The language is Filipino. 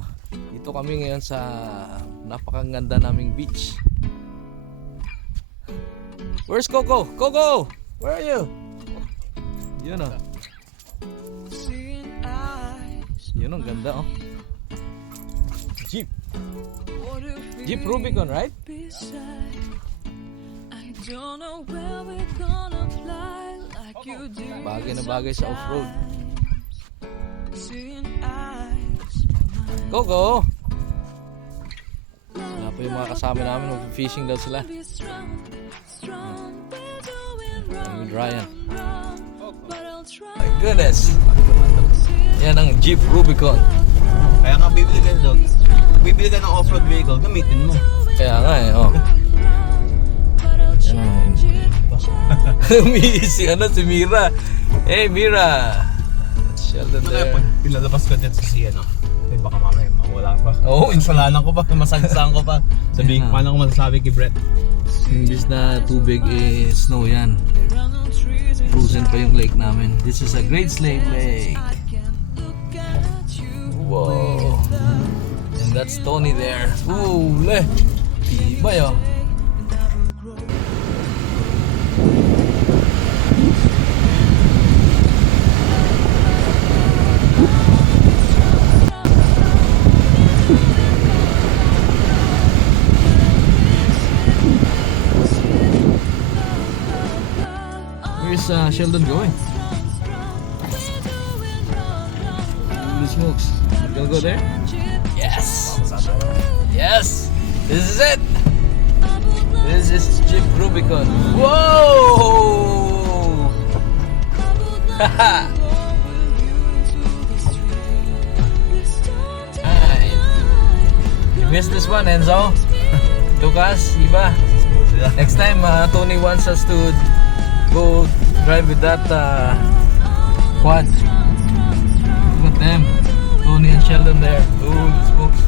no? Dito kami ngayon sa napakaganda naming beach. Where's Coco? Coco! Where are you? Yun oh. Yun ang ganda oh. Jeep. Jeep Rubicon, right? Bagay na bagay sa off-road. Coco! Wala pa yung mga kasama namin, mag-fishing daw sila. With Ryan. My goodness! Yan ang Jeep Rubicon. Kaya nga bibili ka ng off-road vehicle, gamitin mo. Kaya nga eh, oh. Yan oh. Umiisi, si Mira. Hey Mira! Sheldon there. Pinalabas ko dyan sa siya, no? Eh, baka mamaya mawala pa. Oo, Insalanan ko pa, masagsaan ko pa. Sabihin, paano ko masasabi kay Brett? Imbis na tubig snow yan. Frozen pa yung lake namin. This is a Great Slave Lake. Whoa. And that's Tony there. Ooh, le. Tibay oh. Where's Sheldon going? Holy smokes. You gonna go there? Yes! Yes! This is it! This is Jeep Rubicon. Whoa! Haha! You missed this one, Enzo? Lucas, Iba? Next time, Tony wants us to go drive with that quad. Look at them, Tony and Sheldon there. Holy smokes.